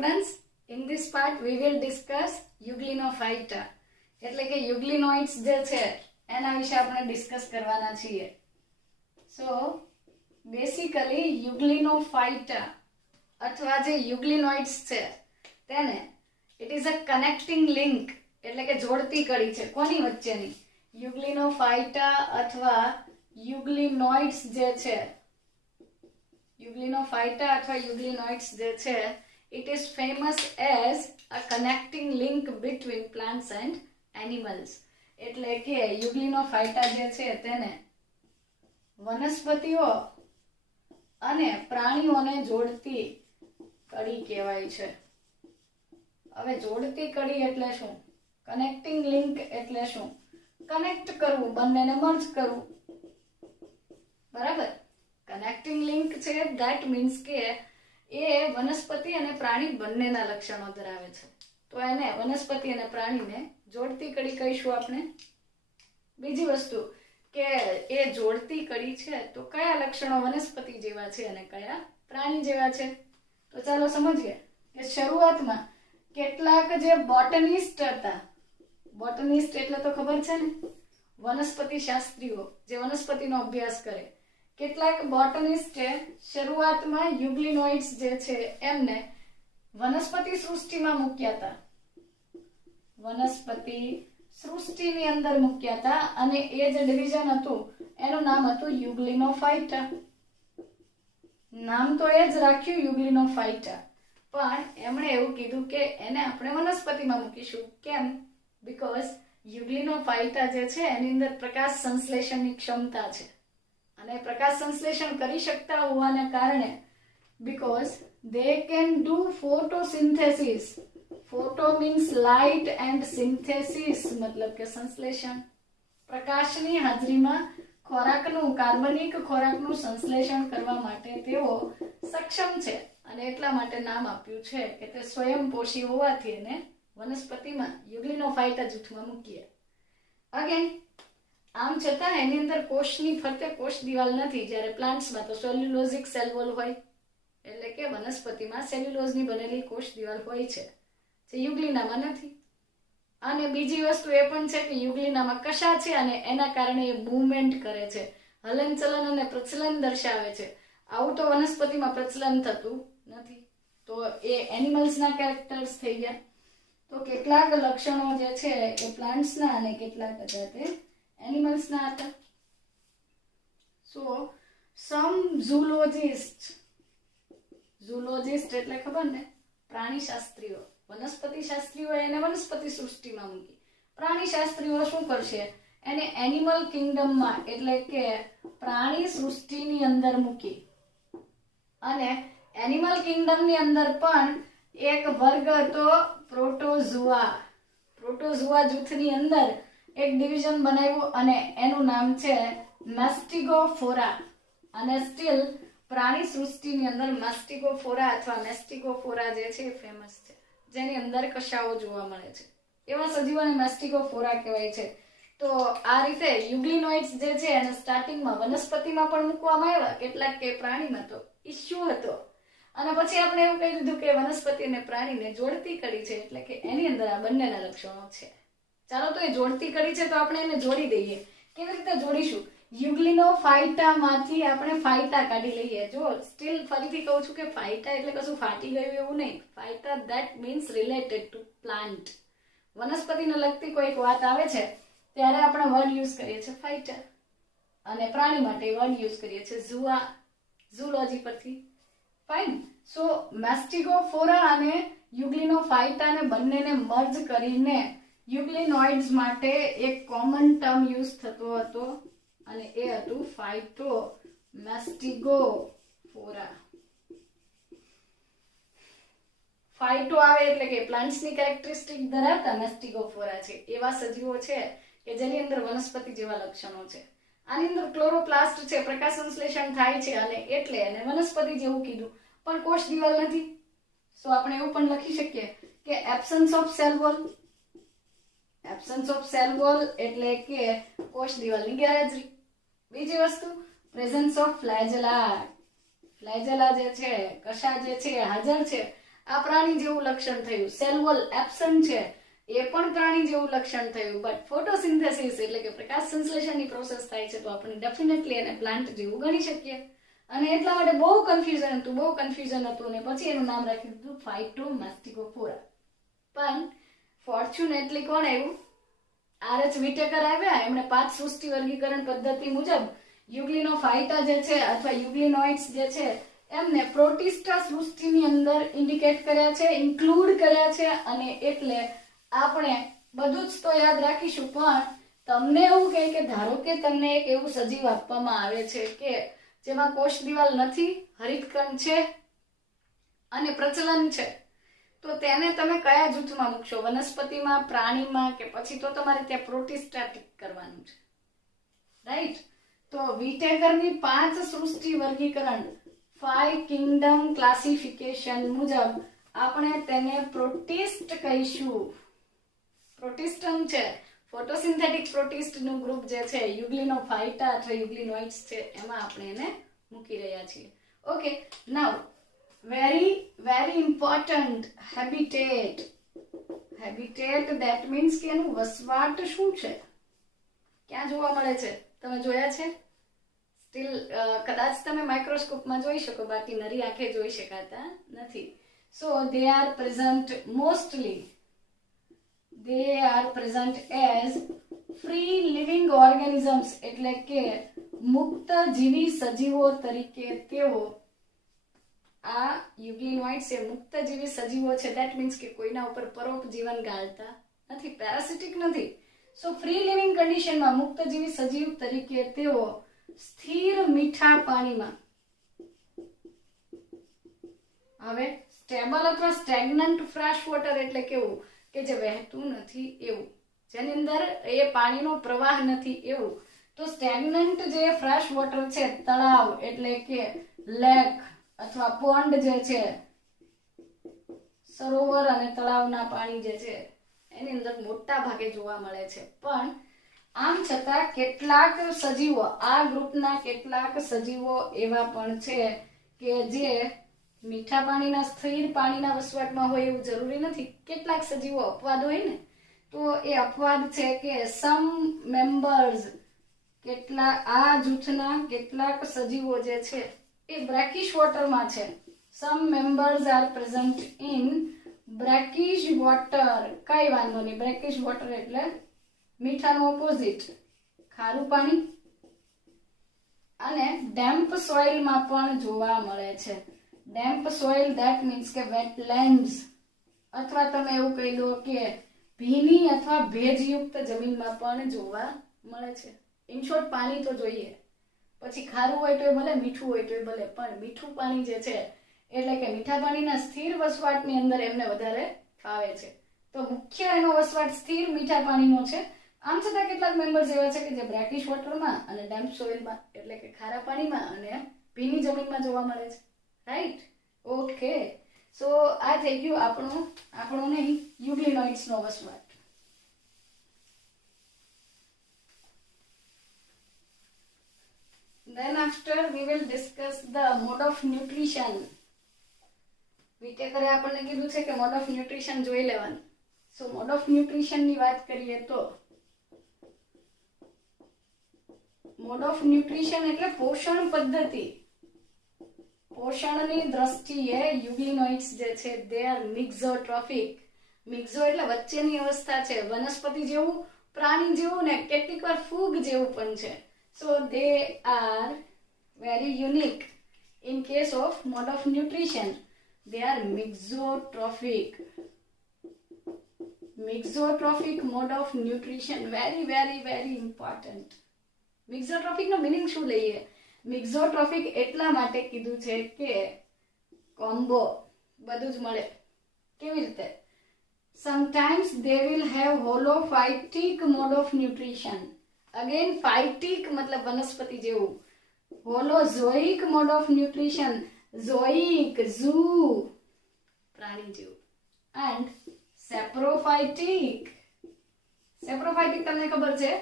students, in this part we will discuss Euglenophyta એટલે કે યુગ્લિનોઇડ્સ જે છે એના વિશે આપણે ડિસ્કસ કરવાના છીએ. સો બેસિકલી યુગ્લિનોફાઇટા અથવા જે યુગ્લિનોઇડ્સ છે તેને it is a connecting link એટલે કે જોડતી કડી છે કોની વચ્ચેની યુગ્લિનોફાઇટા અથવા યુગ્લિનોઇડ્સ જે છે યુગ્લિનોફાઇટા અથવા યુગ્લિનોઇડ્સ જે છે it is famous as a connecting link between plants and animals એટલે કે યુગ્લિનોફાઇટા જે છે તેને વનસ્પતિઓ અને પ્રાણીઓને જોડતી કડી કહેવાય છે. હવે જોડતી કડી એટલે શું? કનેક્ટિંગ લિંક એટલે શું? કનેક્ટ કરવું, બંનેને મર્જ કરવું. બરાબર? કનેક્ટિંગ લિંક છે ધેટ મીન્સ કે એ વનસ્પતિ અને પ્રાણી બંનેના લક્ષણો ધરાવે છે, તો એને વનસ્પતિ અને પ્રાણીને જોડતી કડી કહીશું આપણે. બીજી વસ્તુ કે એ જોડતી કડી છે તો કયા લક્ષણો વનસ્પતિ જેવા છે અને કયા પ્રાણી જેવા છે. તો ચાલો સમજીએ કે શરૂઆતમાં કેટલાક જે બોટનિસ્ટ હતા, બોટનિસ્ટ એટલે તો ખબર છે ને, વનસ્પતિ શાસ્ત્રીઓ જે વનસ્પતિનો અભ્યાસ કરે, કેટલાક બોટનિસ્ટે શરૂઆતમાં યુગ્લિનોઇડ્સ જે છે એમને વનસ્પતિ સૃષ્ટિમાં મૂક્યા હતા, વનસ્પતિ સૃષ્ટિની અંદર મૂક્યા હતા અને એ જે ડિવિઝન હતું એનું નામ હતું યુગ્લિનોફાઇટા. નામ તો એ જ રાખ્યું યુગ્લિનોફાઇટા, પણ એમણે એવું કીધું કે એને આપણે વનસ્પતિમાં મૂકીશું. કેમ? બીકોઝ યુગ્લિનોફાઇટા જે છે એની અંદર પ્રકાશ સંશ્લેષણની ક્ષમતા છે અને પ્રકાશ સંશ્લેષણ કરી શકતા હોવાને કારણે because they can do photosynthesis. Photo means light and synthesis મતલબ કે સંશ્લેષણ. પ્રકાશની હાજરીમાં ખોરાકનું, કાર્બનિક ખોરાકનું સંશ્લેષણ કરવા માટે તેઓ સક્ષમ છે અને એટલા માટે નામ આપ્યું છે કે તે સ્વયંપોષી હોવાથી એને વનસ્પતિમાં યુગ્લિનોફાઇટા જૂથમાં મૂકીએ. અગેન આમ છતાં એની અંદર કોષની ફરતે કોષ દિવાલ નથી, જ્યારે પ્લાન્ટ્સમાં તો સેલ્યુલોઝિક સેલ વોલ હોય એટલે કે વનસ્પતિમાં સેલ્યુલોઝની બનેલી કોષ દિવાલ હોય છે જે યુગ્લિનામાં નથી. અને બીજી વસ્તુ એ પણ છે કે યુગ્લિનામાં કશા છે અને એના કારણે એ મૂવમેન્ટ કરે છે, હલનચલન અને પ્રચલન દર્શાવે છે. આવું તો વનસ્પતિમાં પ્રચલન થતું નથી. તો એ એનિમલ્સના કેરેક્ટર્સ થઈ ગયા. તો કેટલાક લક્ષણો જે છે એ પ્લાન્ટ્સના અને કેટલાક હતા તે એનિમલ્સના હતા. સો સમ ઝૂલોજિસ્ટ એટલે ખબર ને, પ્રાણી શાસ્ત્રીઓ. વનસ્પતિ શાસ્ત્રીઓ એને વનસ્પતિ સૃષ્ટિમાં મૂકી, પ્રાણી શાસ્ત્રીઓ શું કરશે? એને એનિમલ કિંગડમમાં એટલે કે પ્રાણી સૃષ્ટિની અંદર મૂકી. અને એનિમલ કિંગડમની અંદર પણ એક વર્ગ હતો પ્રોટોઝુઆ. પ્રોટોઝુઆ જૂથની અંદર એક ડિવિઝન બનાવ્યું અને એનું નામ છે મેસ્ટિગોફોરા. અને સ્ટીલ પ્રાણી સૃષ્ટિની અંદર મેસ્ટિગોફોરા અથવા મેસ્ટિગોફોરા જે છે એ ફેમસ છે, જેની અંદર કશાઓ જોવા મળે છે. એવા સજીવોને મેસ્ટિગોફોરા કહેવાય છે. તો આ રીતે યુગ્લિનોઇડ્સ જે છે એને સ્ટાર્ટિંગમાં વનસ્પતિમાં પણ મૂકવામાં આવ્યા, કેટલાક કે પ્રાણીમાં તો ઇશ્યુ હતો. અને પછી આપણે એવું કહી દીધું કે વનસ્પતિ અને પ્રાણીને જોડતી કડી છે એટલે કે એની અંદર આ બંનેના લક્ષણો છે. ચાલો તો એ જોડતી કડી છે તો આપણે એને જોડી દઈએ. કેવી રીતે જોડીશું? યુગ્લિનોફાઇટા માંથી આપણે ફાઇટા કાઢી લઈએ. જો સ્ટીલ ફરીથી કહું છું કે ફાઇટા એટલે કશું ફાટી ગયું એવું નહીં. Phyta that means related to plant. વનસ્પતિને લગતી કોઈક વાત આવે છે ત્યારે આપણે વર્ડ યુઝ કરીએ છીએ ફાઇટા, અને પ્રાણી માટે વર્ડ યુઝ કરીએ છીએ ઝુઆ, ઝૂલોજી પરથી. ફાઇન. સો મેસ્ટિગોફોરા અને યુગ્લિનોફાઇટાને બંનેને મર્જ કરીને યુગ્લિનોઇડ્સ માટે એક કોમન ટર્મ યુઝ થતો હતો અને એ હતું ફાઇટોમેસ્ટિગોફોરા. ફાઇટો આવે એટલે કે પ્લાન્ટ્સની કેરેક્ટરિસ્ટિક ધરાવતા મેસ્ટિગોફોરા છે એવા સજીવો છે કે જેની અંદર વનસ્પતિ જેવા લક્ષણો છે. આની અંદર ક્લોરોપ્લાસ્ટ છે, પ્રકાશ સંશ્લેષણ થાય છે અને એટલે એને વનસ્પતિ જેવું કીધું, પણ કોષ દિવાલ નથી. સો આપણે એવું પણ લખી શકીએ કે absence of cell wall. Absence of cell wall એટલે કે કોષ દિવાલની ગેરહાજરી. બીજી વસ્તુ પ્રેઝન્સ ઓફ ફ્લેજેલા. ફ્લેજેલા જે છે, કશા જે છે હાજર છે. આ પ્રાણી જેવું લક્ષણ થયું. સેલ વોલ એબ્સન્ટ છે, એ પણ પ્રાણી જેવું લક્ષણ થયું. બટ ફોટોસિન્થેસિસ એટલે કે પ્રકાશ સંશ્લેષણની પ્રોસેસ થાય છે તો આપણે ડેફિનેટલી એને પ્લાન્ટ જેવું ગણી શકીએ. અને એટલા માટે બહુ કન્ફ્યુઝન હતું ને પછી એનું નામ રાખી દીધું ફાઇટોમેસ્ટિકોફોરા. પણ ફોર્ચ્યુનેટલી કોણ આવ્યું? આર.એચ. વિટેકર આવ્યા. એમણે 5 સૃષ્ટિ વર્ગીકરણ પદ્ધતિ મુજબ યુગ્લિનોફાઇટા જે છે અથવા યુગ્લિનોઇડ્સ જે છે એમને પ્રોટિસ્ટા સૃષ્ટિની અંદર ઇન્ડિકેટ કર્યા છે, ઇન્ક્લુડ કર્યા છે. અને એટલે આપણે બધું જ તો યાદ રાખીશું, પણ તમને એવું કહે કે ધારો કે તમને એક એવું સજીવ આપવામાં આવે છે કે જેમાં કોષ દિવાલ નથી, હરિતકણ છે અને પ્રચલન છે, તો તેને તમે કયા જૂથમાં મૂકશો? વનસ્પતિમાં, પ્રાણીમાં, કે પછી તો તમારે ત્યાં પ્રોટિસ્ટા ટિક કરવાનું છે, રાઈટ? તો વિટેકરની 5 સૃષ્ટિ વર્ગીકરણ 5 કિંગડમ ક્લાસિફિકેશન મુજબ આપણે તેને પ્રોટિસ્ટ કહીશું. પ્રોટિસ્ટમ છે, ફોટોસિન્થેટિક પ્રોટિસ્ટનું ગ્રુપ જે છે યુગ્લિનોફાઇટા અથવા યુગ્લિનોઇડ્સ છે, એમાં આપણે એને મૂકી રહ્યા છીએ. Okay, now very important, habitat. Habitat that means કે એનું વસવાટ શું છે, ક્યાં જોવા મળે છે? તમે જોયા છે? સ્ટીલ કદાચ તમે માઇક્રોસ્કોપમાં જોઈ શકો, બાકી નરી આંખે જોઈ શકાતા નથી. So they are present as free living organisms એટલે કે મુક્ત જીવી સજીવો તરીકે તેઓ, આ યુગ્લિનોઇડ્સ એ મુક્ત જીવી સજીવો છે. ધેટ મીન્સ કે કોઈના ઉપર પરોપજીવન ગાળતા નથી, પેરાસિટિક નથી. સો ફ્રી લિવિંગ કન્ડિશનમાં મુક્ત જીવી સજીવ તરીકે તેઓ સ્થિર મીઠા પાણીમાં, હવે સ્ટેબલ અથવા સ્ટેગ્નન્ટ ફ્રેશ વોટર એટલે કેવું કે જે વહેતું નથી એવું, જેની અંદર એ પાણીનો પ્રવાહ નથી એવું. તો સ્ટેગ્નન્ટ જે ફ્રેશ વોટર છે, તળાવ એટલે કે લેક અથવા પોન્ડ જે છે, સરોવર અને તળાવના પાણી જે છે એની અંદર મોટા ભાગે જોવા મળે છે. પણ આમ છતાં કેટલાક સજીવો, આ ગ્રુપના કેટલાક સજીવો એવા પણ છે કે જે મીઠા પાણીના, સ્થિર પાણીના વસવાટમાં હોય એવું જરૂરી નથી. કેટલાક સજીવો અપવાદ હોય ને, તો એ અપવાદ છે કે સમ મેમ્બર્સ, કેટલાક આ જૂથના કેટલાક સજીવો જે છે એ બ્રેકિશ વોટરમાં છે. Some members are present in brackish water. કઈ વાંધો નહીં, બ્રેકિશ વોટર એટલે મીઠાનો ઓપોઝિટ ખારું પાણી. અને ડેમ્પ સોઇલમાં પણ જોવા મળે છે. ડેમ્પ સોઇલ ધેટ મીન્સ કે વેટલેન્ડ્સ, અથવા તમે એવું કહી દો કે ભીની અથવા ભેજયુક્ત જમીનમાં પણ જોવા મળે છે. ઇન શોર્ટ પાણી તો જોઈએ, પછી ખારું હોય તો ભલે, મીઠું હોય તો ભલે, પણ મીઠું પાણી જે છે એટલે કે મીઠા પાણીના સ્થિર વસવાટની અંદર એમને વધારે ફાવે છે. તો મુખ્ય એનો વસવાટ સ્થિર મીઠા પાણીનો છે. આમ છતાં કેટલાક મેમ્બર્સ એવા છે કે જે બ્રેકિશ વોટરમાં અને ડેમ્પ સોઇલમાં એટલે કે ખારા પાણીમાં અને ભીની જમીનમાં જોવા મળે છે, રાઈટ? ઓકે, સો આ થઈ ગયું આપણો નહીં યુગ્લિનોઇડ્સનો વસવાટ. Then after we will discuss the mode of nutrition. વિટેકરે આપણને કીધું છે કે મોડ ઓફ ન્યુટ્રિશન જોઈ લેવાનું. સો મોડ ઓફ ન્યુટ્રિશન ની વાત કરીએ તો મોડ ઓફ ન્યુટ્રિશન એટલે પોષણ પદ્ધતિ. પોષણની દ્રષ્ટિએ યુગ્લિનોઇડ્સ જે છે they are મિક્ઝોટ્રોફિક. મિક્ઝો એટલે વચ્ચેની અવસ્થા છે, વનસ્પતિ જેવું, પ્રાણી જેવું ને કેટલીક વાર ફૂગ જેવું પણ છે. So they are very unique in case of mode of nutrition. They are mixotrophic. Mixotrophic mode of nutrition, very important. Mixotrophic no meaning શું લઈએ? Mixotrophic એટલા માટે કીધું છે કે કોમ્બો બધું જ મળે. કેવી રીતે? Sometimes they will have holophytic mode of nutrition. Again phytic મતલબ વનસ્પતિ જેવું. Holozoic mode of nutrition, zoic zoo પ્રાણી જેવું. And saprophytic. Saprophytic તમને ખબર છે,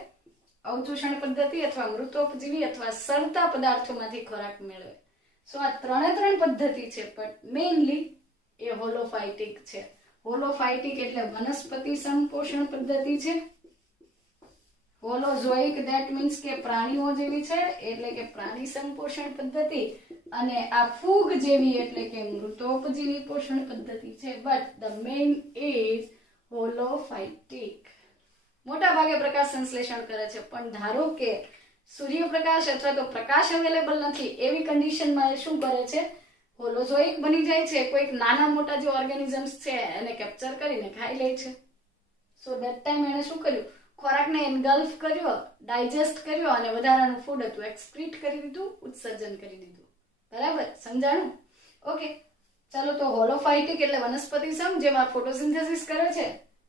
અવચોષણ પદ્ધતિ અથવા મૃતોપજીવી અથવા સડતા પદાર્થોમાંથી ખોરાક મેળવે. સો આ ત્રણે ત્રણ પદ્ધતિ છે, પણ મેઇનલી એ હોલોફાઇટિક છે. હોલોફાઇટિક એટલે વનસ્પતિ સંપોષણ પદ્ધતિ છે. હોલોઝોઇક ધેટ મીન્સ કે પ્રાણીઓ જેવી છે એટલે કે પ્રાણી સંપોષણ પદ્ધતિ, અને આ ફૂગ જેવી એટલે કે મૃતોપજીવી પોષણ પદ્ધતિ છે. But the main is holophytic. મોટા ભાગે પ્રકાશ સંશ્લેષણ કરે છે, પણ ધારો કે સૂર્યપ્રકાશ અથવા તો પ્રકાશ અવેલેબલ નથી એવી કન્ડિશનમાં એ શું કરે છે, હોલોઝોઇક બની જાય છે. કોઈક નાના મોટા જે ઓર્ગેનિઝમ્સ છે એને કેપ્ચર કરીને ખાઈ લે છે. સો ધેટ ટાઈમ એને શું કર્યું, ખોરાકને એન્ગલ્ફ કર્યો, ડાયજેસ્ટ કર્યો અને વધારાનું ફૂડ હતું એક્સક્રીટ કરી દીધું, ઉત્સર્જન કરી દીધું. બરાબર, સમજાણું? ઓકે, ચાલો. તો હોલોફાઇટિક એટલે વનસ્પતિ સમ જેમાં ફોટોસિન્થેસિસ કરે છે.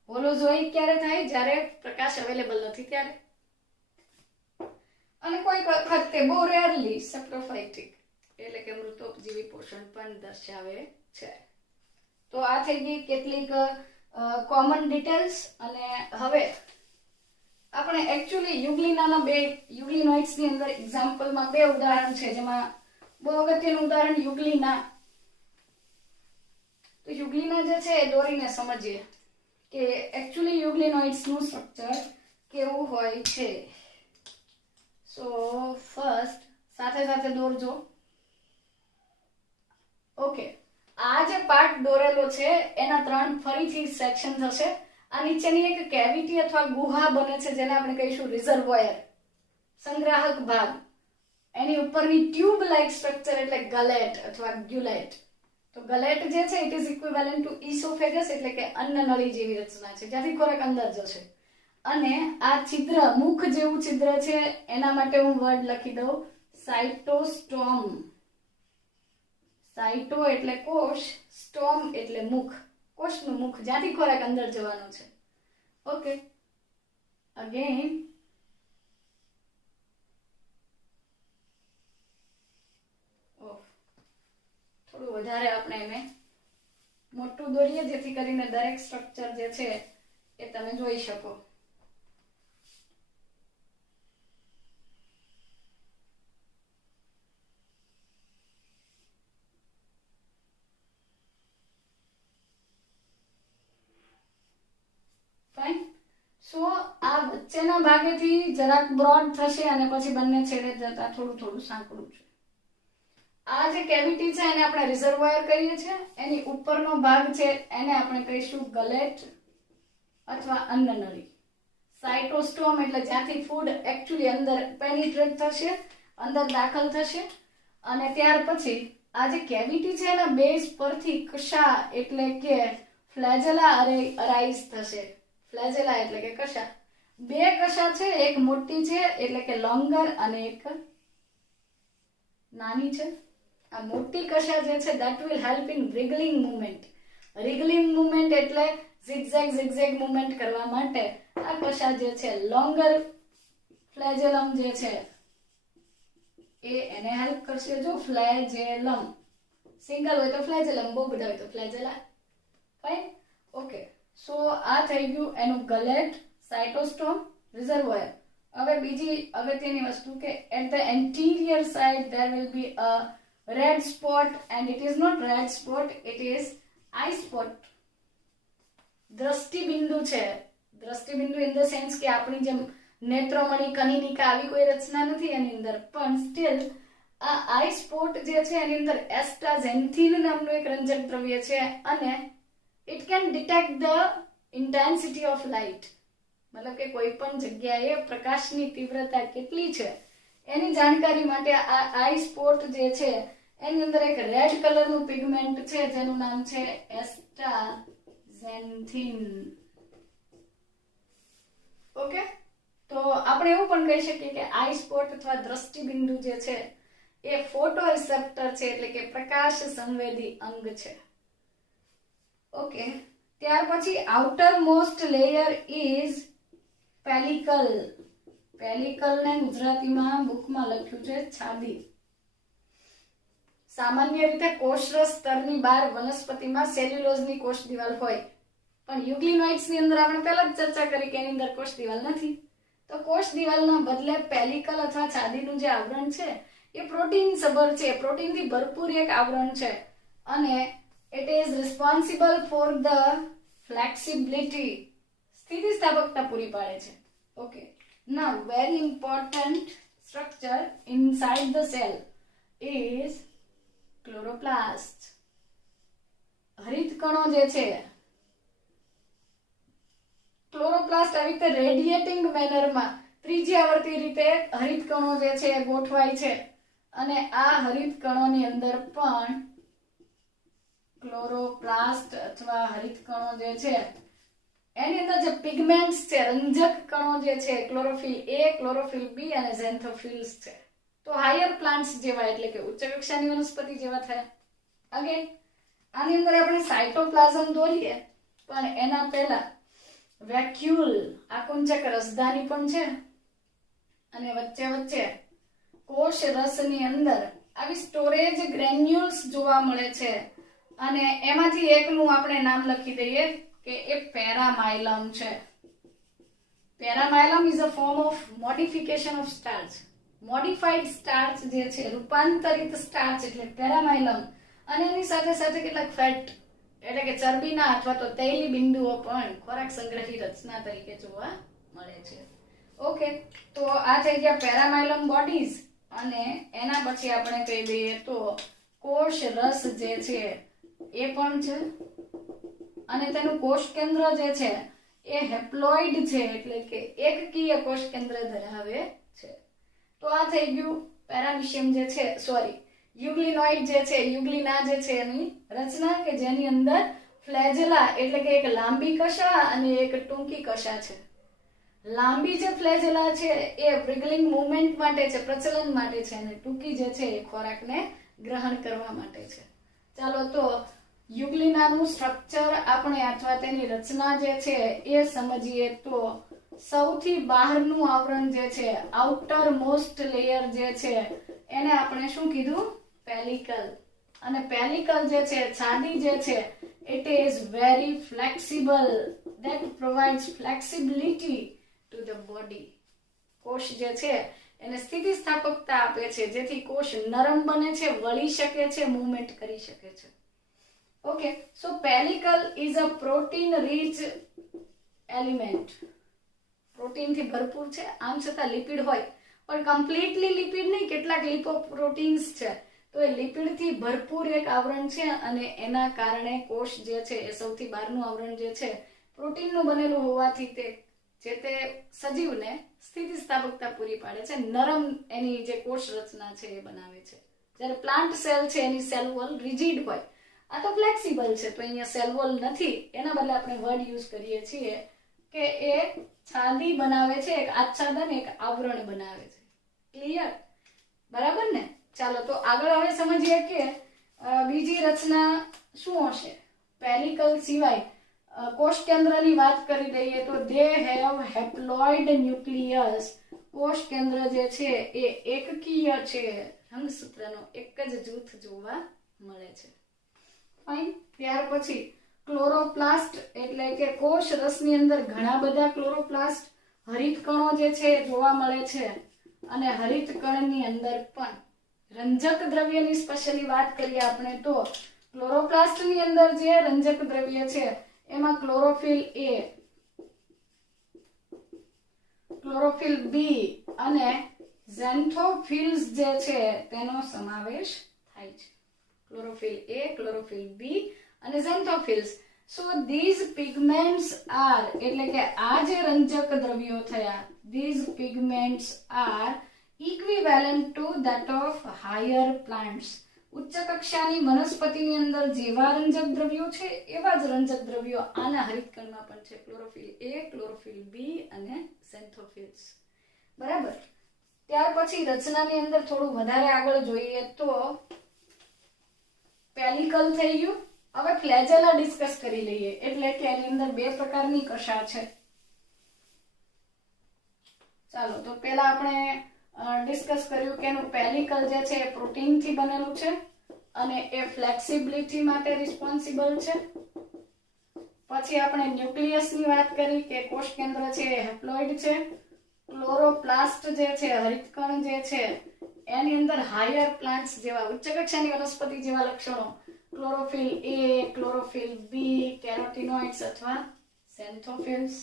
હોલોઝોઇક ક્યારે થાય, જ્યારે પ્રકાશ અવેલેબલ નથી ત્યારે. અને કોઈક વખતે બહુ રેરલી સેપ્રોફાઇટિક એટલે કે મૃતોપજીવી પોષણ પણ દર્શાવે છે. તો આ થઈ ગઈ કેટલીક કોમન ડિટેલ્સ. અને હવે આપણે એકચ્યુઅલી યુગ્લિનાના યુગ્લિનોઇડ્સની અંદર એક્ઝામ્પલમાં 2 ઉદાહરણ છે, જેમાં બહુ અગત્યનું ઉદાહરણ યુગ્લિના. તો યુગ્લિના જે છે એ દોરીને સમજીએ કે એકચ્યુઅલી યુગ્લિનોઇડ્સનું સ્ટ્રક્ચર કેવું હોય છે. સો ફર્સ્ટ સાથે સાથે દોરજો. ઓકે, આ જે પાર્ટ દોરેલો છે એના 3 ફરીથી સેક્શન થશે. આ નીચેની એક કેવિટી અથવા ગુહા બને છે જેને આપણે કહીશું રિઝર્વોયર, સંગ્રાહક ભાગ. એની ઉપરની ટ્યુબ લાઇક સ્ટ્રક્ચર એટલે ગલેટ અથવા ગ્યુલેટ. તો ગલેટ જે છે ઇટ ઇઝ ઇક્વિવેલન્ટ ટુ ઇસોફેગસ એટલે કે અન્નનળી જેવી રચના છે જ્યાંથી ખોરાક અંદર જશે. અને આ છિદ્ર, મુખ જેવું છિદ્ર છે, એના માટે હું વર્ડ લખી દઉં સાઇટોસ્ટોમ. સાઇટો એટલે કોષ, સ્ટોમ એટલે મુખ, કોષનું મુખ જ્યાંથી ખોરાક અંદર જવાનો છે. ઓકે, અગેન થોડું વધારે આપણે એને મોટું દોરીએ જેથી કરીને દરેક સ્ટ્રક્ચર જે છે એ તમે જોઈ શકો. ફાઇન. સો આ વચ્ચેના ભાગેથી જરાક બ્રોડ થશે અને પછી બંને છેડે જતા થોડું થોડું સાંકડું છે. આ જે કેવિટી છે એને આપણે રિઝર્વોયર કહીએ છીએ. એની ઉપરનો ભાગ છે એને આપણે કહીશું ગલેટ અથવા અન્નનળી. સાઇટોસ્ટોમ એટલે જ્યાંથી ફૂડ એકચ્યુઅલી અંદર પેનિટ્રેટ થશે, અંદર દાખલ થશે. અને ત્યાર પછી આ જે કેવિટી છે એના બેઝ પરથી કશા એટલે કે ફ્લેજેલા અરાઇઝ થશે. ફ્લેજેલા એટલે કે કશા. 2 કશા છે, એક મોટી છે એટલે કે લોંગર અને એક નાની છે. આ મોટી કશા જે છે that will help in wriggling movement. wriggling movement એટલે zigzag movement કરવા માટે આ કશા જે છે લોંગર ફ્લેજેલમ જે છે એ એને હેલ્પ કરશે. જો ફ્લેજેલમ સિંગલ હોય તો ફ્લેજેલમ, બહુ બધા હોય તો ફ્લેજેલા. ફાઇન. ઓકે, સો આ થઈ ગયું એનું ગલેટ, સાઇટોસ્ટોમ, રિઝર્વોયર. હવે બીજી અગત્યની વસ્તુ કે at the anterior side there will be a red spot and it is not red spot, it is eye spot. દ્રષ્ટિબિંદુ છે. દ્રષ્ટિબિંદુ ઇન ધ સેન્સ કે આપણી જેમ નેત્રમણી, કનિનિકા આવી કોઈ રચના નથી એની અંદર, પણ સ્ટીલ આ આઈ સ્પોટ જે છે એની અંદર એસ્ટાઝેન્થિન નામનું એક રંજક દ્રવ્ય છે અને it can detect the intensity of light. મતલબ કે કોઈ પણ જગ્યાએ પ્રકાશની તીવ્રતા કેટલી છે એની જાણકારી માટે આ આઈ સ્પોટ જે છે એની અંદર એક રેડ કલરનું પિગમેન્ટ છે જેનું નામ છે એસ્ટાઝેન્થિન. ઓકે, તો આપણે એવું પણ કહી શકીએ કે આઈ સ્પોટ અથવા દ્રષ્ટિબિંદુ જે છે એ ફોટો રિસેપ્ટર છે એટલે કે પ્રકાશ સંવેદી અંગ છે. ઓકે, ત્યાર પછી આઉટર મોસ્ટ લેયર ઇઝ પેલિકલ. પેલિકલ ને ગુજરાતીમાં બુકમાં લખ્યું છે છાદી. સામાન્ય રીતે કોષરસ સ્તરની બહાર વનસ્પતિમાં સેલ્યુલોઝની કોષ દિવાલ હોય, પણ યુગ્લિનોઇડ્સની અંદર આપણે પહેલા જ ચર્ચા કરી કે એની અંદર કોષ દિવાલ નથી. તો કોષ દિવાલના બદલે પેલિકલ અથવા છાદીનું જે આવરણ છે એ પ્રોટીન સભર છે, પ્રોટીનથી ભરપૂર એક આવરણ છે. અને It is responsible for the flexibility. સ્થિતિસ્થાપકતા પૂરી પાડે છે. Okay. Now, very important structure inside the cell is chloroplast. હરિત કણો જે છે, ક્લોરોપ્લાસ્ટ આવી રીતે રેડિયેટિંગ મેનરમાં ત્રિજ્યાવર્તી રીતે હરિત કણો જે છે ગોઠવાય છે અને આ હરિત કણોની અંદર પણ ક્લોરોપ્લાસ્ટ અથવા હરિત કણો જે છે એની અંદર જે પિગમેન્ટ્સ છે, રંજક કણો જે છે, ક્લોરોફિલ એ, ક્લોરોફિલ બી અને ઝેન્થોફિલ્સ છે. તો હાયર પ્લાન્ટ્સ જેવા એટલે કે ઉચ્ચ કક્ષાની વનસ્પતિ જેવા થયા. અગેન આની અંદર આપણે સાયટોપ્લાઝમ દોરીએ પણ એના પહેલા વેક્યુલ આકુંચક રસધાની પણ છે અને વચ્ચે વચ્ચે કોષ રસની અંદર આવી સ્ટોરેજ ગ્રેન્યુલ્સ જોવા મળે છે અને એમાંથી એકનું આપણે નામ લખી દઈએ કે એ પેરામાયલમ છે. Paramylum is a form of modification of starch. Modified starch જે છે, રૂપાંતરિત સ્ટાર્ચ એટલે પેરામાયલમ, અને એની સાથે સાથે કેટલાક ફેટ એટલે કે ચરબીના અથવા તો તૈલી બિંદુઓ પણ ખોરાક સંગ્રહી રચના તરીકે જોવા મળે છે. ઓકે, તો આ થઈ ગયા પેરામાયલમ બોડીઝ અને એના પછી આપણે કહી દઈએ તો કોષ રસ જે છે એ પણ છે અને તેનું કોષ કેન્દ્ર જે છે એ હેપ્લોઇડ છે એટલે કે એકકીય કોષ કેન્દ્ર ધરાવે છે. તો આ થઈ ગયું પેરામિશિયમ જે છે, સોરી યુગ્લિનોઇડ જે છે, યુગ્લિના જે છે એની રચના કે જેની અંદર ફ્લેજેલા એટલે કે એક લાંબી કશા અને એક ટૂંકી કશા છે. લાંબી જે ફ્લેજેલા છે એ વિગલિંગ મૂવમેન્ટ માટે છે, પ્રચલન માટે છે, અને ટૂંકી જે છે એ ખોરાકને ગ્રહણ કરવા માટે છે. ચાલો તો યુગ્લિનાનું સ્ટ્રક્ચર આપણે અથવા તેની રચના જે છે એ સમજીએ તો સૌથી બહારનું આવરણ જે છે, આઉટર મોસ્ટ લેયર જે છે એને આપણે શું કીધું? પેલિકલ. અને પેલિકલ જે છે, છાદી જે છે, it is very flexible, that provides flexibility to the body. કોષ જે છે એને સ્થિતિસ્થાપકતા આપે છે જેથી કોષ નરમ બને છે, વળી શકે છે, મૂવમેન્ટ કરી શકે છે. Okay, so pellicle is a protein rich element. Protein થી ભરપૂર છે, આમ છતાં લિપિડ હોય પણ કમ્પ્લીટલી લિપિડ નહીં, કેટલાક લિપોપ્રોટીન્સ છે, તો એ લિપિડ થી ભરપૂર એક આવરણ છે અને એના કારણે કોષ જે છે એ સૌથી બહારનું આવરણ જે છે પ્રોટીનનું બનેલું હોવાથી તે જે તે સજીવને સ્થિતિસ્થાપકતા પૂરી પાડે છે, નરમ એની જે કોષ રચના છે એ બનાવે છે. જ્યારે પ્લાન્ટ સેલ છે એની સેલ વોલ રિજિડ હોય, આ તો ફ્લેક્સિબલ છે, તો અહીંયા સેલ વોલ નથી, એના બદલે આપણે વર્ડ યુઝ કરીએ છીએ કે એ છાદી બનાવે છે, એક આચ્છાદન, એક આવરણ બનાવે છે. ક્લિયર? બરાબર ને? ચાલો તો આગળ હવે સમજીએ કે બીજી રચના શું હશે. પેલિકલ સિવાય કોષ કેન્દ્રની વાત કરી દઈએ તો દે હેવ હેપ્લોઇડ ન્યુક્લિયસ. કોષ કેન્દ્ર જે છે એ એકકીય છે, રંગસૂત્રનો એક જ જૂથ જોવા મળે છે. ફાઇન. ત્યાર પછી ક્લોરોપ્લાસ્ટ એટલે કે કોષ રસની અંદર ઘણા બધા ક્લોરોપ્લાસ્ટ હરિત કણો જે છે જોવા મળે છે અને હરિત કણની અંદર પણ રંજક દ્રવ્યની સ્પેશિયલી વાત કરીએ આપણે તો ક્લોરોપ્લાસ્ટની અંદર જે રંજક દ્રવ્ય છે એમાં ક્લોરોફિલ એ, ક્લોરોફિલ બી અને ઝેન્થોફિલ્સ જે છે તેનો સમાવેશ થાય છે. ક્લોરોફિલ એ, ક્લોરોફિલ બી અને ઝેન્થોફિલ્સ. So these pigments are એટલે કે આ જે રંજક દ્રવ્યો થયા, these pigments are equivalent to that of higher plants. ઉચ્ચ કક્ષાની વનસ્પતિની અંદર જેવા રંજક દ્રવ્યો છે એવા જ રંજક દ્રવ્યો આના હરિતકણમાં પણ છે. ક્લોરોફિલ એ, ક્લોરોફિલ બી અને ઝેન્થોફિલ્સ. બરાબર. ત્યાર પછી રચનાની અંદર થોડું વધારે આગળ જોઈએ તો પેલિકલ થઈ ગયું. હવે ફ્લેજેલા ડિસ્કસ કરી લઈએ એટલે કે એની અંદર બે પ્રકારની કશા છે. ચાલો તો પહેલા આપણે ડિસ્કસ કર્યું કે એનું પેલિકલ જે છે એ પ્રોટીન થી બનેલું છે અને એ ફ્લેક્સિબિલિટી માટે રિસ્પોન્સિબલ છે. પછી આપણે ન્યુક્લિયસ ની વાત કરી કે કોષ કેન્દ્ર છે એ હેપ્લોઇડ છે. ક્લોરોપ્લાસ્ટ જે છે, હરિતકણ જે છે એની અંદર હાયર પ્લાન્ટ્સ જેવા ઉચ્ચ કક્ષાની વનસ્પતિ જેવા લક્ષણો, ક્લોરોફિલ એ, ક્લોરોફિલ બી, કેરોટીનોઇડ્સ અથવા સેન્થોફિલ્સ.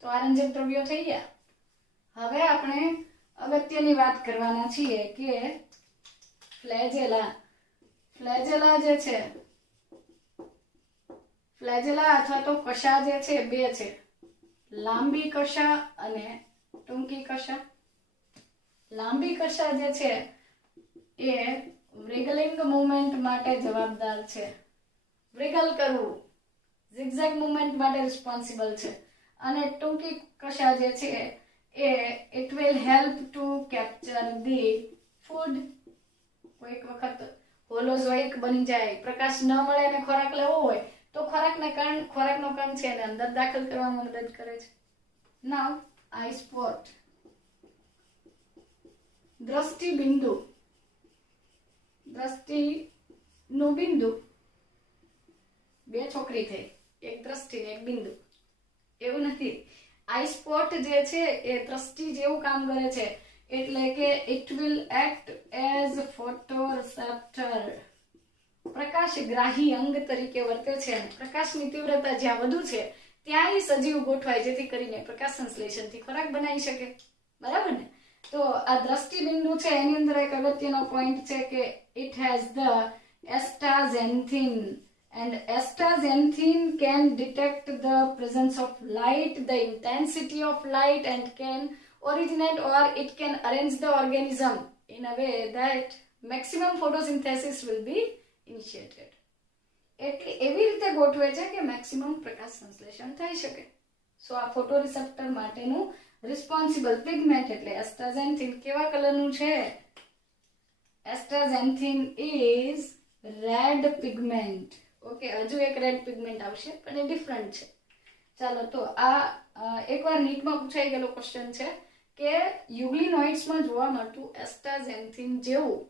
તો આ રંજક દ્રવ્યો થઈ ગયા. હવે આપણે અગત્યની વાત કરવાના છીએ કે ફ્લેજેલા. ફ્લેજેલા જે છે, ફ્લેજેલા અથવા તો કશા જે છે બે છે, લાંબી કશા અને ટૂંકી કશા. લાંબી કશા જે છે એ wriggling મૂવમેન્ટ માટે જવાબદાર છે. wriggle કરવું, zigzag મૂવમેન્ટ માટે રિસ્પોન્સિબલ છે. અને ટૂંકી કશા જે છે એ it will help to capture the food. કોઈક વખત હોલોઝોઇક બની જાય, પ્રકાશ ન મળે અને ખોરાક લેવો હોય તો ખોરાકનો કણ છે એને અંદર દાખલ કરવામાં મદદ કરે છે. નાઉ આઈ સ્પોટ. દ્રષ્ટિ બિંદુ. દ્રષ્ટિનું બિંદુ. બે છોકરી થઈ, એક દ્રષ્ટિ ને એક બિંદુ. એવું નથી. આઈ સ્પોટ જે છે એ દ્રષ્ટિ જેવું કામ કરે છે, એટલે કે it will act as photoreceptor. પ્રકાશગ્રાહી અંગ તરીકે વર્તે છે. પ્રકાશની તીવ્રતા જ્યાં વધુ છે ત્યાં સજીવ ગોઠવાય, જેથી કરીને પ્રકાશ સંશ્લેષણથી ખોરાક બનાવી શકે. બરાબર ને? તો આ દ્રષ્ટિ બિંદુ છે એની અંદર એક અગત્યનો પોઈન્ટ છે કે it has the astaxanthin, and astaxanthin can detect the presence of light, the intensity of light, and can originate or it can arrange the organism in a way that maximum photosynthesis will be initiated. એટલે એવી રીતે ગોઠવે છે કે maximum પ્રકાશ સંશ્લેષણ થઈ શકે. સો આ ફોટોરિસેપ્ટર માટેનું રિસ્પોન્સિબલ પિગમેન્ટ એટલે એસ્ટાઝેન્થિન કેવા કલરનું છે? એસ્ટાઝેન્થિન ઇઝ રેડ પિગમેન્ટ. ઓકે, હજુ એક રેડ પિગમેન્ટ આવશે પણ એ ડિફરન્ટ છે. ચાલો, તો આ એકવાર નીટમાં પૂછાઈ ગયેલો ક્વેશ્ચન છે કે યુગ્લિનોઇડ્સમાં જોવા મળતું એસ્ટાઝેન્થિન જેવું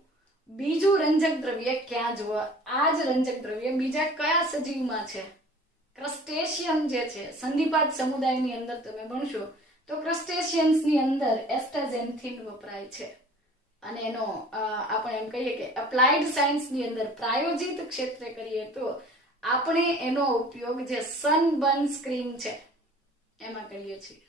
બીજું રંજક દ્રવ્ય ક્યાં જોવા? આ જ રંજક દ્રવ્ય બીજા કયા સજીવમાં છે? ક્રસ્ટેશિયન જે છે, સંધિપાત સમુદાયની અંદર તમે ભણશો તો ક્રસ્ટેશિયન્સની અંદર એસ્ટાઝેન્થિન વપરાય છે. અને એનો આપણે એમ કહીએ કે એપ્લાઇડ સાયન્સની અંદર પ્રાયોજિત ક્ષેત્રે કરીએ તો આપણે એનો ઉપયોગ જે સનબર્ન ક્રીમ છે એમાં કરીએ છીએ.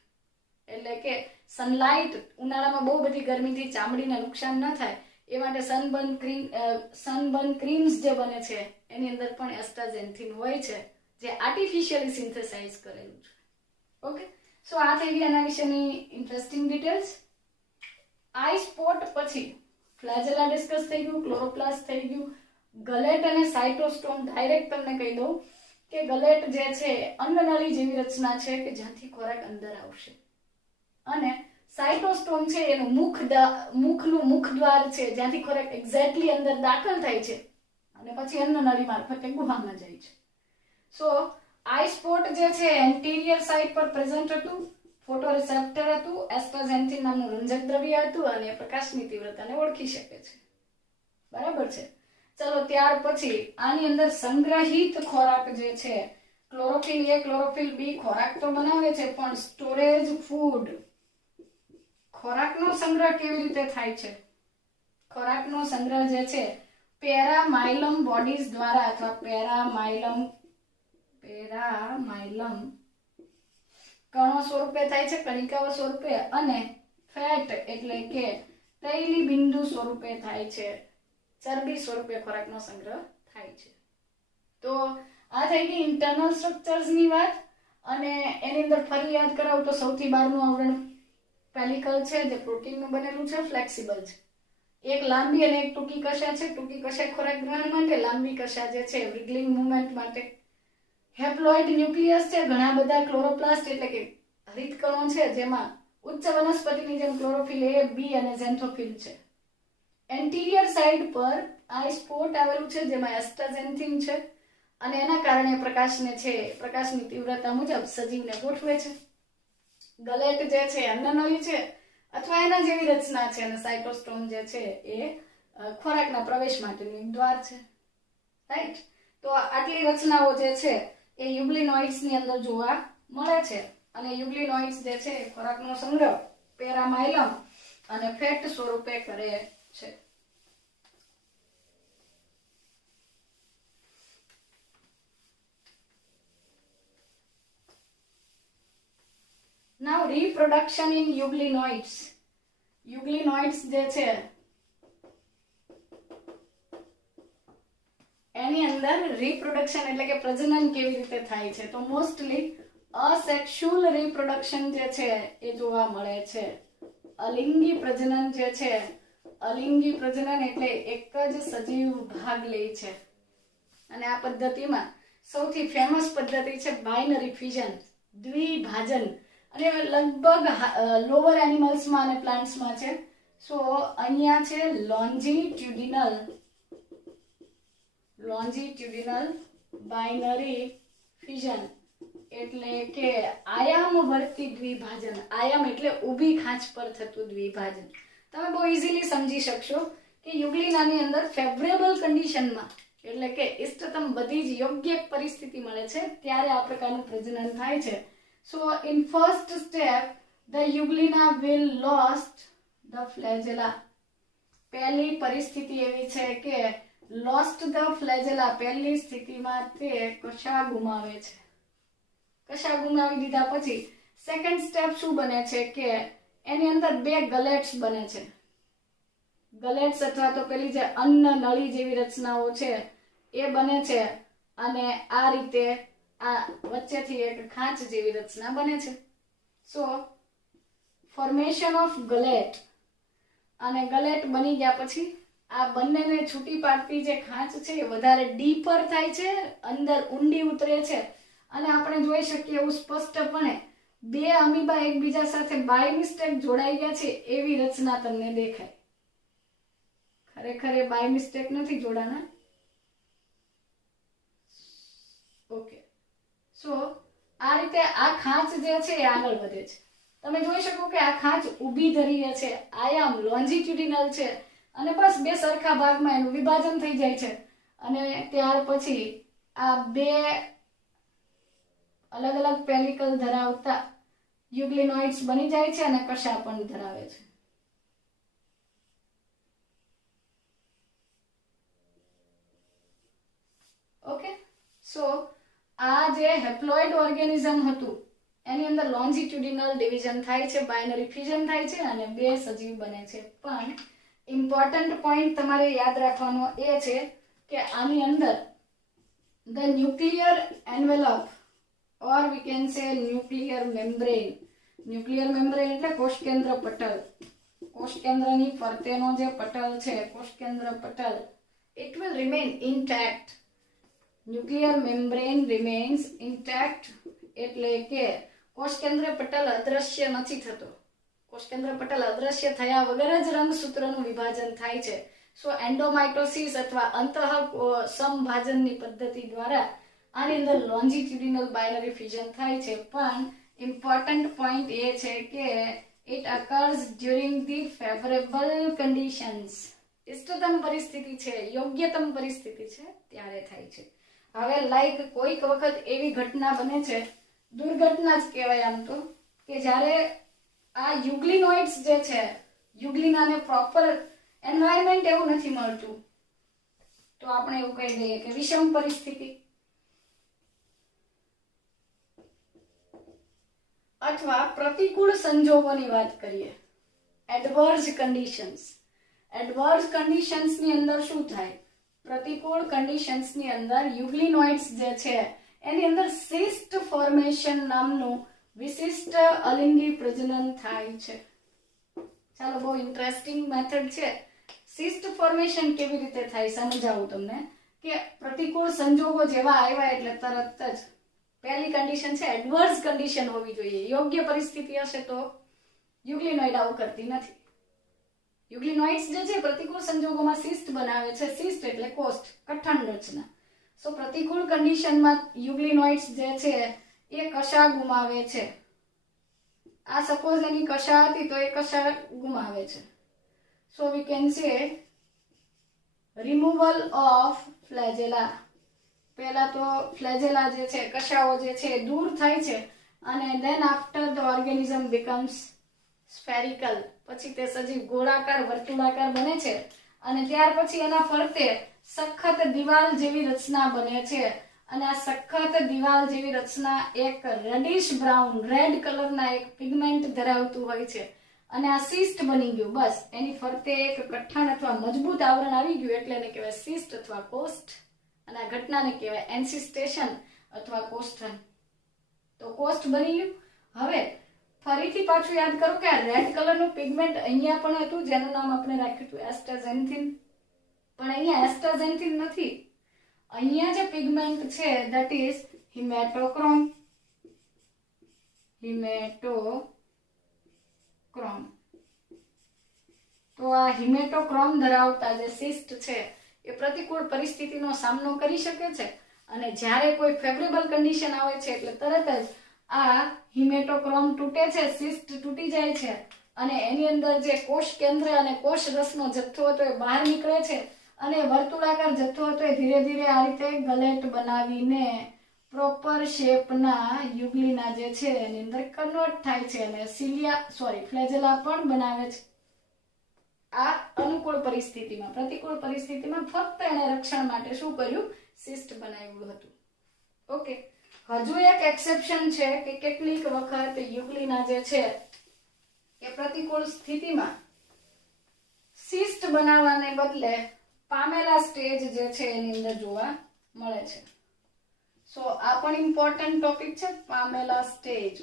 એટલે કે સનલાઇટ, ઉનાળામાં બહુ બધી ગરમીથી ચામડીને નુકસાન ન થાય એ માટે સનબર્ન ક્રીમ્સ જે બને છે એની અંદર પણ એસ્ટાઝેન્થિન હોય છે, જે આર્ટિફિશિયલી સિન્થેસાઇઝ કરેલું છે. ઓકે, સો આ થઈ ગઈ એના વિશેની ઇન્ટરેસ્ટિંગ ડિટેલ્સ. આઈ સ્પોટ પછી ફ્લેજેલા ડિસ્કસ થઈ ગયું, ક્લોરોપ્લાસ્ટ થઈ ગયું, ગલેટ અને સાઇટોસ્ટોમ. ડાયરેક્ટ તમને કહી દઉં કે ગલેટ જે છે અન્નનળી જેવી રચના છે કે જ્યાંથી ખોરાક અંદર આવશે, અને સાઇટોસ્ટોમ છે એનું મુખનું મુખદ્વાર છે જ્યાંથી ખોરાક એક્ઝેક્ટલી અંદર દાખલ થાય છે અને પછી અન્નનળી મારફતે ગુહામાં જાય છે. સો આઈ સ્પોટ જે છે એન્ટીરિયર સાઇડ પર પ્રેઝન્ટ હતું, ફોટોરિસેપ્ટર હતું, એસ્ટાઝેન્થિન નામનું રંજક દ્રવ્ય હતું અને પ્રકાશની તીવ્રતાને ઓળખી શકે છે. બરાબર છે? ચલો, ત્યાર પછી આની અંદર સંગ્રહિત ખોરાક જે છે, ક્લોરોફિલ એ, ક્લોરોફિલ બી ખોરાક તો બનાવે છે, પણ સ્ટોરેજ ફૂડ, ખોરાકનો સંગ્રહ કેવી રીતે થાય છે? ખોરાકનો સંગ્રહ જે છે પેરામાઇલમ બોડીઝ દ્વારા અથવા પેરામાઇલમ કણો સ્વરૂપે થાય છે, કણિકાઓ સ્વરૂપે, અને ફેટ એટલે કે તૈલી બિંદુ સ્વરૂપે થાય છે, ચરબી સ્વરૂપે ખોરાકનો સંગ્રહ થાય છે. તો આ થઈ ગઈ ઇન્ટરનલ સ્ટ્રક્ચર્સની વાત. અને એની અંદર ફરી યાદ કરાવું તો સૌથી બહારનું આવરણ પેલિકલ છે, જે પ્રોટીનનું બનેલું છે, ફ્લેક્સિબલ છે. એક લાંબી અને એક ટૂંકી કશા છે. ટૂંકી કશા ખોરાક ગ્રહણ માટે, લાંબી કશા જે છે વિગલિંગ મૂવમેન્ટ માટે. હેપ્લોઇડ ન્યુક્લિયસ છે, ઘણા બધા ક્લોરોપ્લાસ્ટ એટલે કે હરિતકણો છે, જેમાં ઉચ્ચ વનસ્પતિની જેમ ક્લોરોફિલ એ, બી અને ઝેન્થોફિલ છે. એન્ટીરિયર સાઇડ પર આઈ સ્પોટ આવેલું છે જેમાં એસ્ટાઝેન્થિન છે, અને એના કારણે પ્રકાશને છે પ્રકાશની તીવ્રતા મુજબ સજીવને ગોઠવે છે. ગલેટ જે છે અન્નનળી છે અથવા એના જેવી રચના છે, અને સાઇટોસ્ટોમ જે છે એ ખોરાકના પ્રવેશ માટેનું એક દ્વાર છે. રાઈટ? તો આટલી રચનાઓ જે છે એ યુગ્લિનોઇડ્સ ની અંદર જોવા મળે છે, અને યુગ્લિનોઇડ્સ જે છે ખોરાકનો સંગ્રહ પેરામાઇલમ અને ફેટ સ્વરૂપે કરે છે. reproduction in euglenoids. Euglenoids જે છે એની અંદર reproduction એટલે કે પ્રજનન કેવી રીતે થાય છે, તો મોસ્ટલી અસેક્સ્યુઅલ reproduction જે છે એ જોવા મળે છે. અલિંગી પ્રજનન જે છે, અલિંગી પ્રજનન એટલે એક જ સજીવ ભાગ લે છે. અને આ પદ્ધતિમાં સૌથી ફેમસ પદ્ધતિ છે બાઇનરી ફ્યુઝન, દ્વિભાજન. અને લગભગ લોઅર એનિમલ્સમાં અને પ્લાન્ટ્સમાં છે. સો અહીંયા છે લોન્જીટ્યુડિનલ બાઇનરી ફ્યુઝન એટલે કે આયામવર્તી દ્વિભાજન. આયામ એટલે ઊભી ખાંચ પર થતું દ્વિભાજન. તમે બહુ ઇઝીલી સમજી શકશો કે યુગ્લિનાની અંદર ફેવરેબલ કન્ડિશનમાં એટલે કે ઇષ્ટતમ બધી જ યોગ્ય પરિસ્થિતિ મળે છે ત્યારે આ પ્રકારનું પ્રજનન થાય છે. So in first step the euglena will lost the flagella. પહેલી પરિસ્થિતિ એવી છે કે લોસ્ટ ધ ફ્લેજેલા, પહેલી સ્થિતિમાં તે કશા ગુમાવે છે. કશા ગુમાવી દીધા પછી સેકન્ડ સ્ટેપ શું બને છે કે એની અંદર બે ગલેટ્સ બને છે. ગલેટ્સ અથવા તો પેલી જે અન્ન નળી જેવી રચનાઓ છે એ બને છે અને આ રીતે આ વચ્ચેથી એક ખાંચ જેવી રચના બને છે. સો ફોર્મેશન ઓફ ગલેટ. અને ગલેટ બની ગયા પછી આ બંનેને છૂટી પાડતી જે ખાંચ છે એ વધારે ડીપર થાય છે, અંદર ઊંડી ઉતરે છે અને આપણે જોઈ શકીએ એવું સ્પષ્ટપણે બે અમીબા એકબીજા સાથે બાય મિસ્ટેક જોડાઈ ગયા છે એવી રચના તમને દેખાય. ખરેખર એ બાય મિસ્ટેક નથી જોડાના. ઓકે, સો આ રીતે આ ખાંચ જે છે એ આગળ વધે છે. તમે જોઈ શકો કે આ ખાંચ ઊભી ધરીએ છે, આયામ લોન્જીટ્યુડિનલ છે અને બસ બે સરખા ભાગમાં એનું વિભાજન થઈ જાય છે અને ત્યાર પછી આ બે અલગ અલગ પેલિકલ ધરાવતા યુગ્લિનોઇડ્સ બની જાય છે અને કશા પણ ધરાવે છે. ઓકે, સો આ જે હેપ્લોઇડ ઓર્ગેનિઝમ હતું એની અંદર લોન્જીટ્યુડિનલ ડિવિઝન થાય છે, બાઇનરી ફ્યુઝન થાય છે અને બે સજીવ બને છે. પણ ઇમ્પોર્ટન્ટ પોઈન્ટ તમારે યાદ રાખવાનો એ છે કે આની અંદર the nuclear envelope or we can say nuclear membrane. Nuclear membrane એટલે કોષકેન્દ્ર પટલ. કોષકેન્દ્રની ફરતેનો જે પટલ છે, કોષકેન્દ્ર પટલ, it will remain intact. Nuclear membrane remains intact એટલે કે કોષકેન્દ્ર પટલ અદ્રશ્ય નથી થતો. કોષકેન્દ્ર પટલ અદ્રશ્ય થયા વગર જ રંગસૂત્રનું વિભાજન થાય છે. સો એન્ડોમાઇટોસિસ અથવા અંતઃ સમભાજનની પદ્ધતિ દ્વારા આની અંદર લોન્જીટ્યુડિનલ બાઇનરી ફ્યુઝન થાય છે. પણ ઇમ્પોર્ટન્ટ પોઈન્ટ એ છે કે it occurs during the favourable conditions. ઇષ્ટતમ પરિસ્થિતિ છે, યોગ્યતમ પરિસ્થિતિ છે ત્યારે થાય છે. હવે લાઈક કોઈક વખત એવી ઘટના બને છે, દુર્ઘટના જ કહેવાય આમ તો, કે જ્યારે આ યુગ્લિનોઇડ્સ જે છે, યુગ્લિનાને પ્રોપર એન્વાયરમેન્ટ એવું નથી મળતું, તો આપણે એવું કહી દઈએ કે વિષમ પરિસ્થિતિ અથવા પ્રતિકૂળ સંજોગોની વાત કરીએ, એડવર્સ કન્ડિશન્સ. એડવર્સ કન્ડિશન્સની અંદર શું થાય? પ્રતિકૂળ કન્ડિશન્સની અંદર યુગ્લિનોઇડ્સ જે છે એની અંદર સિસ્ટ ફોર્મેશન નામનું વિશિષ્ટ અલિંગી પ્રજનન થાય છે. ચાલો, બહુ ઇન્ટરેસ્ટિંગ મેથડ છે. સિસ્ટ ફોર્મેશન કેવી રીતે થાય સમજાવું તમને. કે પ્રતિકૂળ સંજોગો જેવા આવ્યા એટલે તરત જ પહેલી કન્ડિશન છે એડવર્સ કન્ડિશન હોવી જોઈએ. યોગ્ય પરિસ્થિતિ હશે તો યુગ્લિનોઇડ આવું કરતી નથી. યુગ્લિનોઇડ્સ જે છે પ્રતિકૂળ સંજોગોમાં સિસ્ટ બનાવે છે. સિસ્ટ એટલે કોષ્ઠ, કઠણ રચના. સો પ્રતિકૂળ કન્ડિશનમાં યુગ્લિનોઇડ્સ જે છે એ કશા ગુમાવે છે. આ સપોઝ એની કશા હતી તો એ કશા ગુમાવે છે. So we can say removal of flagella. પહેલા તો ફ્લેજેલા જે છે, કશાઓ જે છે દૂર થાય છે અને then after the organism becomes spherical. પછી તે સજીવ ગોળાકાર વર્તુળાકાર બને છે અને ત્યાર પછી એના ફરતે સખત દિવાલ જેવી રચના બને છે અને આ સખત દિવાલ જેવી રચના એક રેડિશ બ્રાઉન રેડ કલરના એક પિગમેન્ટ ધરાવતું હોય છે અને આ સિસ્ટ બની ગયું. બસ એની ફરતે એક કઠણ અથવા મજબૂત આવરણ આવી ગયું એટલે એને કહેવાય સિસ્ટ અથવા કોસ્ટ. અને આ ઘટનાને કહેવાય એન્સિસ્ટેશન અથવા કોસ્ટન. તો કોસ્ટ બની ગયું. હવે ફરીથી પાછું યાદ કરો કે આ રેડ કલરનું પિગમેન્ટ અહીંયા પણ હતું જેનું નામ આપણે રાખ્યું હતું એસ્ટાઝેન્થિન. પણ અહીંયા એસ્ટાઝેન્થિન નથી. અહીંયા જે પિગમેન્ટ છે ધેટ ઇઝ હિમેટોક્રોમ. તો આ હિમેટોક્રોમ ધરાવતા જે સિસ્ટ છે એ પ્રતિકૂળ પરિસ્થિતિનો સામનો કરી શકે છે અને જ્યારે કોઈ ફેવરેબલ કન્ડિશન આવે છે એટલે તરત જ આ હિમેટોક્રોમ તૂટે છે, સિસ્ટ તૂટી જાય છે અને એની અંદર જે કોષ કેન્દ્ર અને કોષ રસનો જથ્થો હતો એ બહાર નીકળે છે અને વર્તુળાકાર જથ્થો હતો એ ધીરે ધીરે આ રીતે ગલેટ બનાવીને પ્રોપર શેપના યુગ્લિના જે છે એની અંદર કન્વર્ટ થાય છે અને ફ્લેજેલા પણ બનાવે છે. આ અનુકૂળ પરિસ્થિતિમાં. પ્રતિકૂળ પરિસ્થિતિમાં ફક્ત એને રક્ષણ માટે શું કર્યું? સિસ્ટ બનાવ્યું હતું. ઓકે, હજુ એક એક્સેપ્શન છે કે કેટલીક વખત યુગ્લિના જે છે એ પ્રતિકૂળ સ્થિતિમાં સિસ્ટ બનાવવાને બદલે પામેલા સ્ટેજ જે છે એની અંદર જોવા મળે છે. સો આ પણ ઇમ્પોર્ટન્ટ ટોપિક છે. પામેલા સ્ટેજ.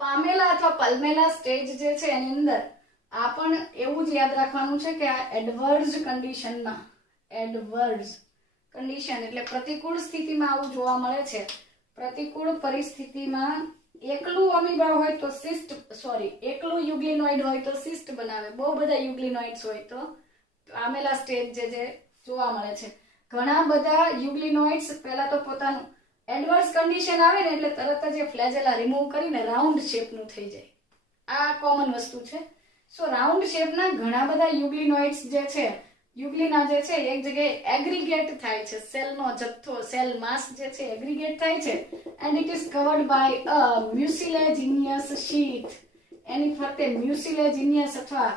પામેલા અથવા પલ્મેલા સ્ટેજ જે છે એની અંદર આ પણ એવું જ યાદ રાખવાનું છે કે આ એડવર્સ કન્ડિશનમાં, એડવર્સ કન્ડિશન એટલે પ્રતિકૂળ સ્થિતિમાં આવું જોવા મળે છે. પ્રતિકૂળ પરિસ્થિતિમાં એકલું અમીબા હોય તો એકલું યુગ્લિનોઇડ હોય તો સિસ્ટ બનાવે. બહુ બધા યુગ્લિનોઇડ્સ હોય તો પામેલા સ્ટેજ જે જોવા મળે છે. ઘણા બધા યુગ્લિનોઇડ્સ પહેલા તો પોતાનું એડવર્સ કન્ડિશન આવે ને એટલે તરત જ એ ફ્લેજેલા રિમૂવ કરીને રાઉન્ડ શેપનું થઈ જાય. આ કોમન વસ્તુ છે. સો રાઉન્ડ શેપના ઘણા બધા યુગ્લિનોઇડ્સ જે છે, યુગ્લિના જે છે એક જગ્યાએ એગ્રીગેટ થાય છે. સેલનો જથ્થો, સેલ માસ જે છે એગ્રીગેટ થાય છે and it is covered by a mucilaginous sheet. એની ફરતે મ્યુસિલેજિનિયસ અથવા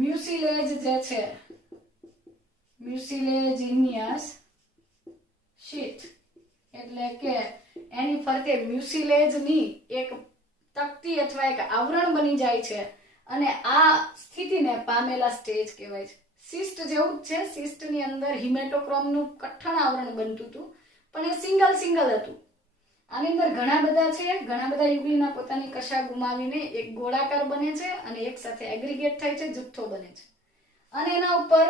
મ્યુસિલેજ જે છે, મ્યુસિલેજિનિયસ શીટ એટલે કે એની ફરતે મ્યુસિલેજની એક તકતી અથવા એક આવરણ બની જાય છે અને આ સ્થિતિને પામેલા સ્ટેજ કહેવાય છે. સિસ્ટ જેવું જ છે. સિસ્ટની અંદર હિમેટોક્રોમનું કઠણ આવરણ બનતું હતું પણ એ સિંગલ હતું. આની અંદર ઘણા બધા યુગ્લિના પોતાની કશા ગુમાવીને એક ગોળાકાર બને છે અને એક સાથે એગ્રીગેટ થાય છે, જથ્થો બને છે અને એના ઉપર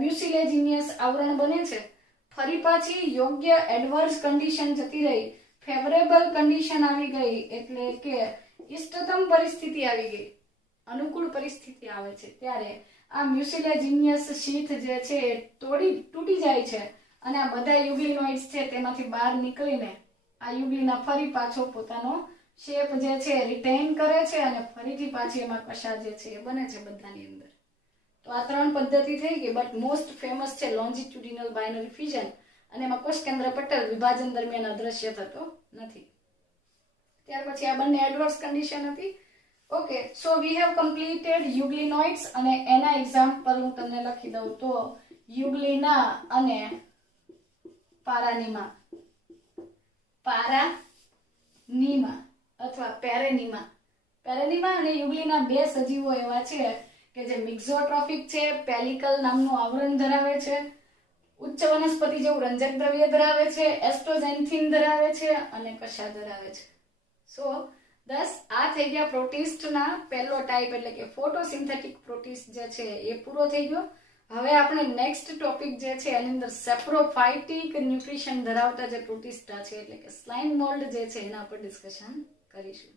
મ્યુસિલેજિનિયસ આવરણ બને છે. ફરી પાછી યોગ્ય એડવર્સ કન્ડિશન જતી રહી, ફેવરેબલ કન્ડિશન આવી ગઈ એટલે કે ઇષ્ટતમ પરિસ્થિતિ આવી ગઈ, અનુકૂળ પરિસ્થિતિ આવે છે ત્યારે આ મ્યુસિલેજિનિયસ શીથ જે છે એ તૂટી જાય છે અને આ બધા યુગ્લિનોઇડ્સ છે તેમાંથી બહાર નીકળીને આ યુગ્લિના ફરી પાછો પોતાનો શેપ જે છે રિટેઇન કરે છે અને ફરીથી પાછી એમાં કશા જે છે એ બને છે બધાની અંદર. તો આ ત્રણ પદ્ધતિ થઈ ગઈ બટ મોસ્ટ ફેમસ છે લોન્જિટ્યુડિનલ બાઇનરી ફ્યુઝન અને એમાં કોષ કેન્દ્ર પટલ વિભાજન દરમિયાન અદ્રશ્ય થતો નથી. ત્યાર પછી આ બંને એડવર્સ કન્ડિશન હતી. Okay, so we have completed euglenoids અને એના એક્ઝામ્પલ હું તમને લખી દઉં તો યુગ્લિના અને પારાનીમા અથવા પેરેનીમા અને યુગ્લિના બે સજીવો એવા છે કે જે મિક્ઝોટ્રોફિક છે, પેલિકલ નામનું આવરણ ધરાવે છે, ઉચ્ચ વનસ્પતિ જેવું રંજક દ્રવ્ય ધરાવે છે, એસ્ટ્રોઝેન્થિન ધરાવે છે અને કશા ધરાવે છે. સો આ થઈ ગયા પ્રોટિસ્ટના પહેલો ટાઈપ એટલે કે ફોટોસિન્થેટિક પ્રોટિસ્ટ જે છે એ પૂરો થઈ ગયો. હવે આપણે નેક્સ્ટ ટોપિક જે છે એની અંદર સેપ્રોફાઇટિક ન્યુટ્રિશન ધરાવતા જે પ્રોટિસ્ટા છે એટલે કે સ્લાઇમ મોલ્ડ જે છે એના પર ડિસ્કશન કરીશું.